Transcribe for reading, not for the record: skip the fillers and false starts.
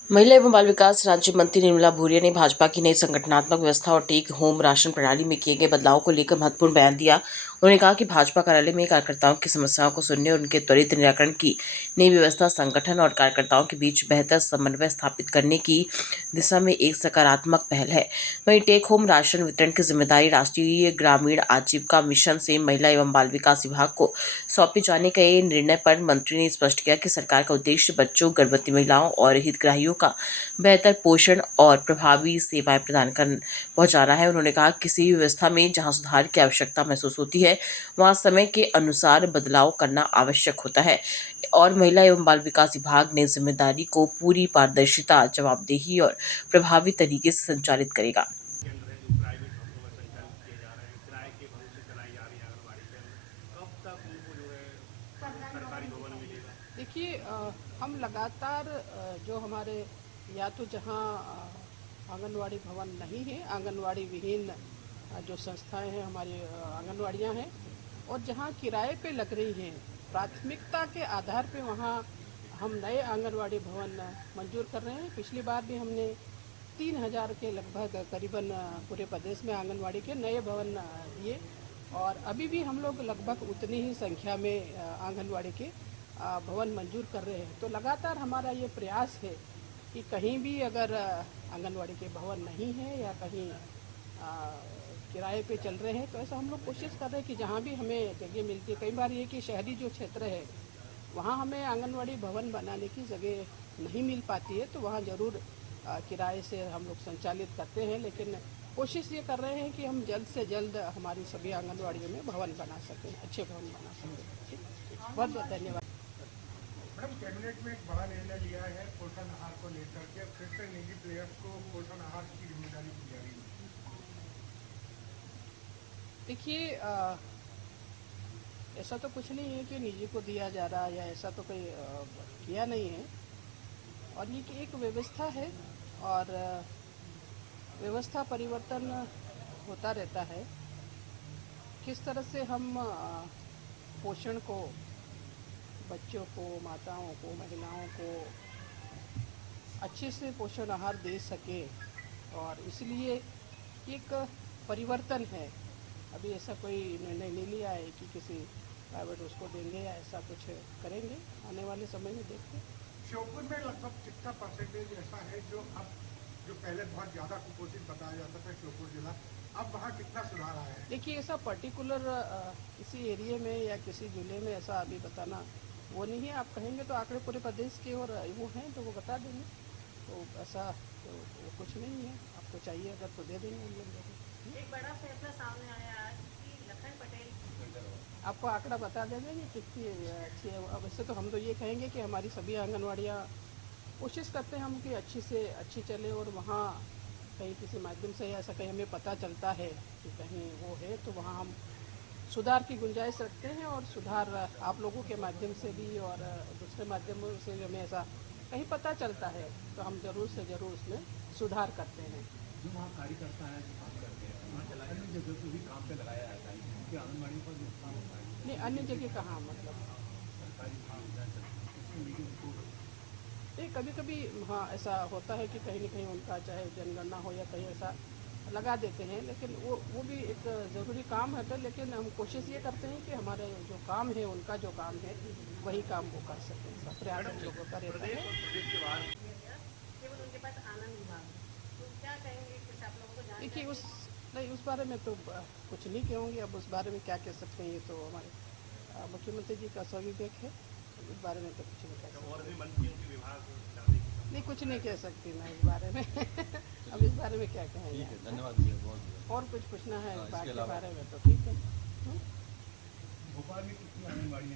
महिला एवं बाल विकास राज्य मंत्री निर्मला भूरिया ने भाजपा की नई संगठनात्मक व्यवस्था और टेक होम राशन प्रणाली में किए गए बदलाव को लेकर महत्वपूर्ण बयान दिया। उन्होंने कहा कि भाजपा कार्यालय में कार्यकर्ताओं की समस्याओं को सुनने और उनके त्वरित निराकरण की नई व्यवस्था संगठन और कार्यकर्ताओं के बीच बेहतर समन्वय स्थापित करने की दिशा में एक सकारात्मक पहल है। वहीं टेक होम राशन वितरण की जिम्मेदारी राष्ट्रीय ग्रामीण आजीविका मिशन से महिला एवं बाल विकास विभाग को सौंपे जाने के निर्णय पर मंत्री ने स्पष्ट किया कि सरकार का उद्देश्य बच्चों, गर्भवती महिलाओं और हितग्राहियों का बेहतर पोषण और प्रभावी सेवाएं प्रदान कर पहुंचाना है। उन्होंने कहा कि किसी भी व्यवस्था में जहां सुधार की आवश्यकता महसूस होती है, वहां समय के अनुसार बदलाव करना आवश्यक होता है और महिला एवं बाल विकास विभाग ने जिम्मेदारी को पूरी पारदर्शिता, जवाबदेही और प्रभावी तरीके से संचालित करेगा। केंद्र है जो प्राइवेट भवनों में संचालित किए जा रहे हैं, किराए के भरोसे चलाई जा रही है आंगनबाड़ी केंद्र, कब तक उनको जो है सरकारी भवन मिलेगा? देखिए, हम लगातार जो हमारे या तो जहाँ आंगनवाड़ी भवन नहीं है, आंगनवाड़ी विहीन जो संस्थाएं हैं, हमारी आंगनवाड़ियाँ हैं, और जहाँ किराए पे लग रही हैं, प्राथमिकता के आधार पे वहाँ हम नए आंगनवाड़ी भवन मंजूर कर रहे हैं। पिछली बार भी हमने 3000 के लगभग करीबन पूरे प्रदेश में आंगनवाड़ी के नए भवन दिए, और अभी भी हम लोग लगभग उतनी ही संख्या में आंगनवाड़ी के भवन मंजूर कर रहे हैं। तो लगातार हमारा ये प्रयास है कि कहीं भी अगर आंगनवाड़ी के भवन नहीं है या कहीं किराए पे चल रहे हैं, तो ऐसा हम लोग कोशिश कर रहे हैं कि जहाँ भी हमें जगह मिलती है, कई बार ये कि शहरी जो क्षेत्र है वहाँ हमें आंगनवाड़ी भवन बनाने की जगह नहीं मिल पाती है, तो वहाँ ज़रूर किराए से हम लोग संचालित करते हैं। लेकिन कोशिश ये कर रहे हैं कि हम जल्द से जल्द हमारी सभी आंगनवाड़ियों में भवन बना सकें, अच्छे भवन बना सकें। ठीक, बहुत बहुत धन्यवाद। मैडम, कैबिनेट में एक बड़ा निर्णय लिया है पोषण आहार को लेकर के, फिर से निजी प्लेयर्स को पोषण आहार की जिम्मेदारी दी जा रही है। देखिए, ऐसा तो कुछ नहीं है कि निजी को दिया जा रहा है, या ऐसा तो कोई किया नहीं है, और ये कि एक व्यवस्था है, और व्यवस्था परिवर्तन होता रहता है। किस तरह से हम पोषण को बच्चों को, माताओं को, महिलाओं को अच्छे से पोषण आहार दे सके, और इसलिए एक परिवर्तन है। अभी ऐसा कोई निर्णय नहीं लिया है कि किसी प्राइवेट उसको देंगे या ऐसा कुछ करेंगे, आने वाले समय में देखते हैं। श्योपुर में लगभग कितना परसेंटेज ऐसा है जो अब, जो पहले बहुत ज़्यादा कुपोषित बताया जाता था श्योपुर जिला, अब वहाँ कितना सुधार आया है? देखिए, ऐसा पर्टिकुलर किसी एरिया में या किसी जिले में ऐसा अभी बताना वो नहीं है। आप कहेंगे तो आंकड़े पूरे प्रदेश के और वो हैं तो वो बता देंगे, तो ऐसा तो वो कुछ नहीं है। आपको चाहिए अगर तो दे देंगे हम लोग। एक बड़ा फैसला सामने आया आज कि लखन पटेल आपको आंकड़ा बता देंगे कि कितनी अच्छी है। अब वैसे तो हम तो ये कहेंगे कि हमारी सभी आंगनवाड़ियाँ कोशिश करते हैं हम कि अच्छी से अच्छी चले, और वहाँ कहीं किसी माध्यम से ऐसा कहीं हमें पता चलता है कि कहीं वो है, तो वहाँ हम सुधार की गुंजाइश रखते हैं, और सुधार आप लोगों के माध्यम से भी और दूसरे माध्यमों से भी हमें ऐसा कहीं पता चलता है तो हम ज़रूर से ज़रूर उसमें सुधार करते हैं। जो वहाँ कार्यकर्ता है, जो काम करते हैं, वहाँ अन्य जगह को भी काम पे लगाया जाता है क्योंकि आंगनबाड़ी पर नुकसान होता है। नहीं, अन्य जगह कहाँ, मतलब सरकारी काम उसके लिए उनको नहीं, कभी कभी हाँ ऐसा होता है कि कहीं ना कहीं उनका चाहे जनगणना हो या कहीं ऐसा लगा देते हैं, लेकिन वो भी एक ज़रूरी काम है। तो लेकिन हम कोशिश ये करते हैं कि हमारे जो काम है, उनका जो काम है वही काम वो कर सकें। ऐसा प्रयास हम लोगों का रहता है। केवल उनके पास आनंद विभाग, तो क्या कहेंगे, कुछ आप लोगों को देखिए, जानकारी उस बारे में तो कुछ नहीं कहूँगी। अब उस बारे में क्या कह सकते हैं, ये तो हमारे मुख्यमंत्री जी का स्विवेक है, इस बारे में तो कुछ नहीं कह सकते। और भी मंत्रियों के विभाग जाने की नहीं, कुछ नहीं कह सकती मैं इस बारे में। अब इस बारे में क्या कहेंगे? ठीक है, धन्यवाद भैया, बहुत और कुछ पूछना है हाँ, इस बात इसके के अलावा बारे में तो ठीक है। भोपाल में कितनी आंगनबाड़ी